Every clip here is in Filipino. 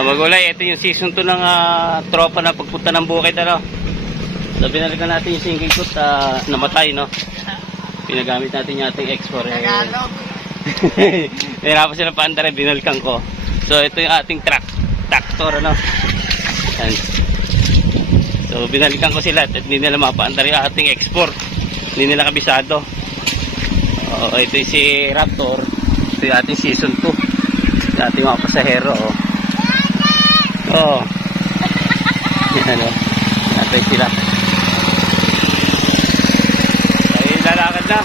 Magulay, ito yung season 2 ng tropa na pagpunta ng bukid, ano. So binalikan natin yung sinking coat, namatay, no. Pinagamit natin yung ating X4. Tagalog. Nahirapan sila paandar, binalikan ko. So ito yung ating tractor, ano. Yan. So binalikan ko sila at hindi nila mapaandar yung ating X4. Hindi nila kabisado. Ito yung si Raptor. Ito yung ating season 2. Yung ating mga pasahero, oh. Oo. Yan, o. Natay sila. Ay, lalakad na.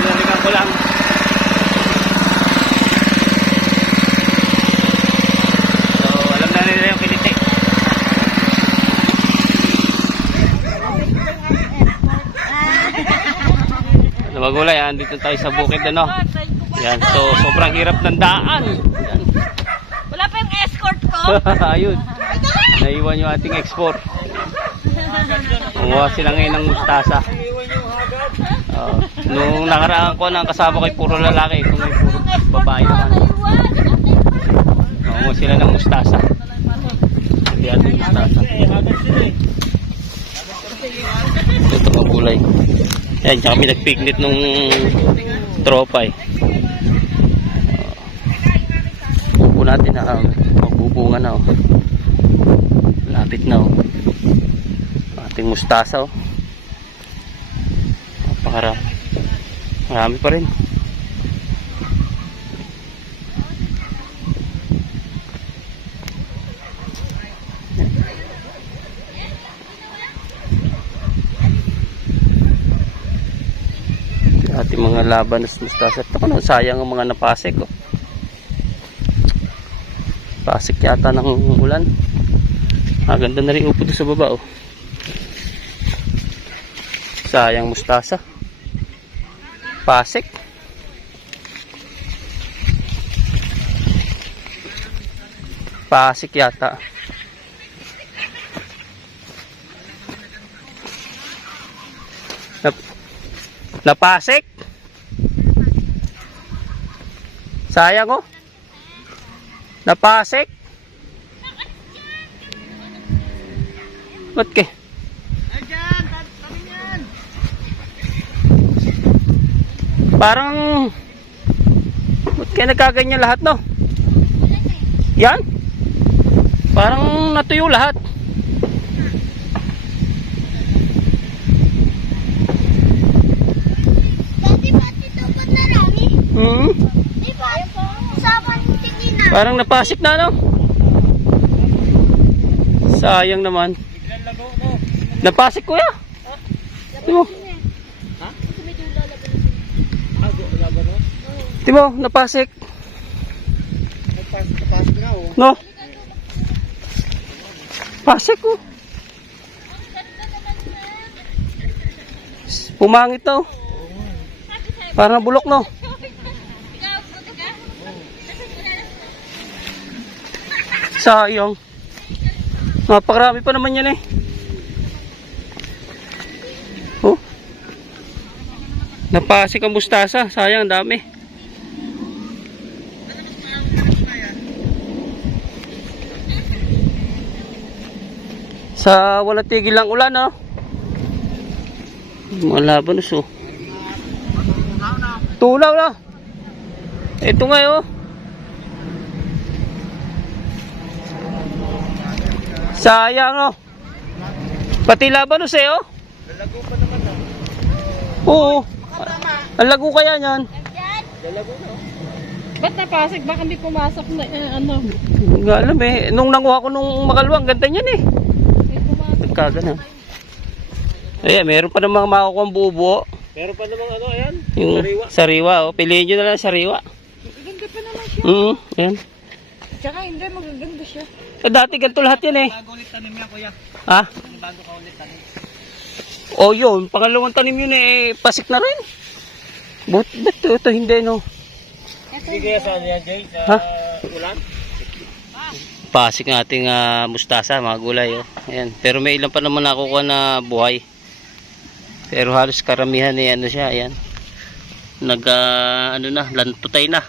Binalikan ko lang. So, alam na nila yung kiliti. Magulay, andito tayo sa bukid, ano. Yan, so sobrang hirap ng daan. Yan. Wala pa yung escort ko. Ayun. Naiwan yung ating export. Kumuha sila ngayon ng mustasa. Nung nakaraan ko, nang kasama ko'y puro lalaki. Kung may puro babae naman. Kumuha sila ng mustasa. Hindi ating mustasa. Ito magulay. Yan, tsaka may nagpiknit nung tropa eh. Upo natin na magbubunga na, oh. Lapit na, oh. Ating mustasa, oh. Napakarami. Marami pa rin. Ating mga labanos mustasa. Ito, sayang ang mga napasik, oh. Pasik yata ng ulan. Ganda na rin upo doon sa baba, oh. Sayang mustasa. Pasik. Pasik yata. Napasik. Sayang, oh. Napasik. Ba't ke? Ayan, tabi yan. Parang ba't kaya nagkaganyan lahat, no? Yan. Parang natuyo lahat. Dati ba ito ba narami? Di ba? Usapan tingin na. Parang napasik na, no? Sayang naman. Napasik, kuya. Timo. Ha? Timo, napasik. Napasik nga, oh. No? Pasik, oh. Pumangit, no? Parang bulok, no? Sayang. Napakarami pa naman yan, eh. Oh. Napasik ang mustasa. Sayang, ang dami. Sa walang tigil lang ulan, oh. Mga labanos, oh. Tulaw na. Ito nga, oh. Sayang, oh. Pati labanos, eh, oh. Lalago pa naman, oh. Oo. Ang lago kaya niyan. Lalago na, oh. Ba't napasok? Baka hindi pumasok na ano? Hindi nga alam, eh. Nung nanguha ko nung makalawang, ganda niyan, eh. May pumasok. Nagkagana. Ayan, meron pa namang makukuha ang buo-buo. Meron pa namang ano, ayan. Yung sariwa, oh. Piliin nyo na lang sariwa. Magaganda pa naman siya. Ayan. Tsaka hindi, magaganda siya. Dati ganito lahat yan, eh. Bago ulit tanim niya, kuya. Ha? Bago ka ulit tanim. O yun, pangalawang tanim yun, eh. Pasik na rin. Ba't ito hindi, no? Hindi kaya saan yan, Jay? Sa Ha? ulan? Pasik ng ating mustasa, mga gulay, oh. Ayan. Pero may ilan pa naman nakukuha na buhay. Pero halos karamihan, eh, ano siya, ayan. Ano na, lantutay na.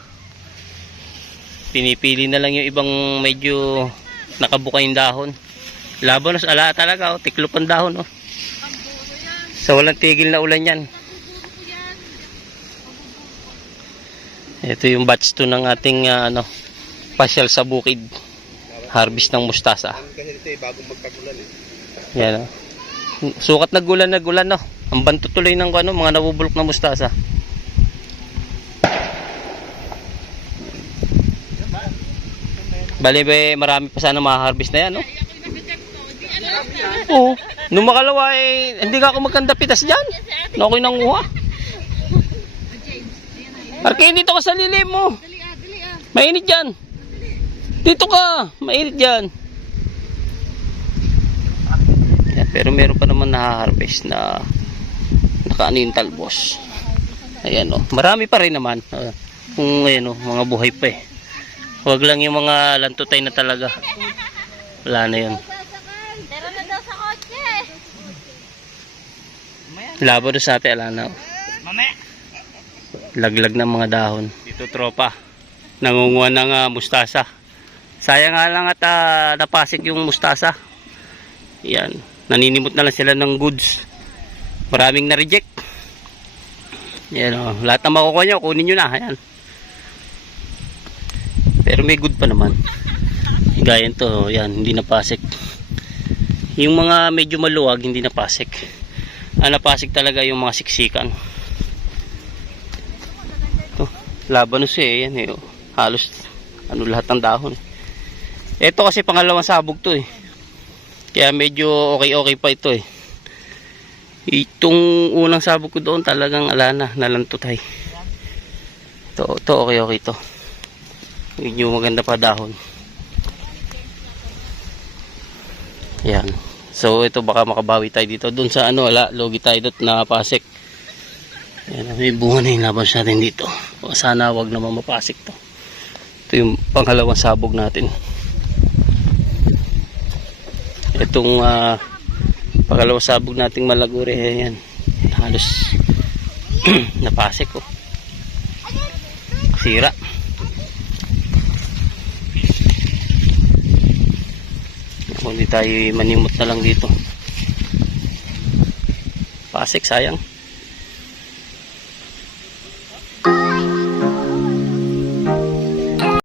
Pinipili na lang yung ibang medyo nakabuka yung dahon. Labanos, ala talaga, oh, tiklop ang dahon. Oh. So walang tigil na ulan yan. Ito yung batch 2 ng ating pasyal sa bukid. Harvest ng mustasa. Kasi ito bagong magkagulan eh. Yan, oh. Sukat naggulan, no. Ang banto tuloy ng mga nabubulok na mustasa. Bali, marami pa sana ma-harvest na yan, no? Oo. Nung makalawa, hindi ka ako magkandapitas dyan. Na ako'y nanguha. Arke, dito ka sa lilim mo. Mainit dyan. Dito ka. Mainit dyan. Yan, pero meron pa naman na-harvest na nakaano yung talbos. Ayan, oh. Marami pa rin naman. Kung ayan, oh, mga buhay pa eh. Huwag lang yung mga lantutay na talaga. Wala na yun. Pero na daw sa kotse. Labo doon sa atin, ala na. Laglag ng mga dahon. Dito tropa. Nangunguha ng mustasa. Sayang nga lang at napasik yung mustasa. Yan. Naninimot na lang sila ng goods. Maraming na-reject. Yan, oh. Lahat na makukuha nyo, kunin nyo na. Ayan. Pero may good pa naman. Gaya to, yan, hindi napasik. Yung mga medyo maluwag, hindi napasik. Ang napasik talaga yung mga siksikan. Ito, labanos yan eh. Halos, lahat ng dahon. Ito kasi pangalawang sabog to eh. Kaya medyo okay pa ito eh. Itong unang sabog ko doon talagang alana, nalantutay. Ito okay to. Medyo maganda pa dahon. Yan. So ito baka makabawi tayo dito. Doon sa logi tayo doon na pasik. Yan, may bunga na yung labas natin dito. O, sana wag naman mapasik to. Ito yung pangalawang sabog natin. Itong pangalawang sabog nating malagure. Yan. Halos napasik ko. Sira. Kung hindi tayo manimot na lang dito. Pasik, sayang.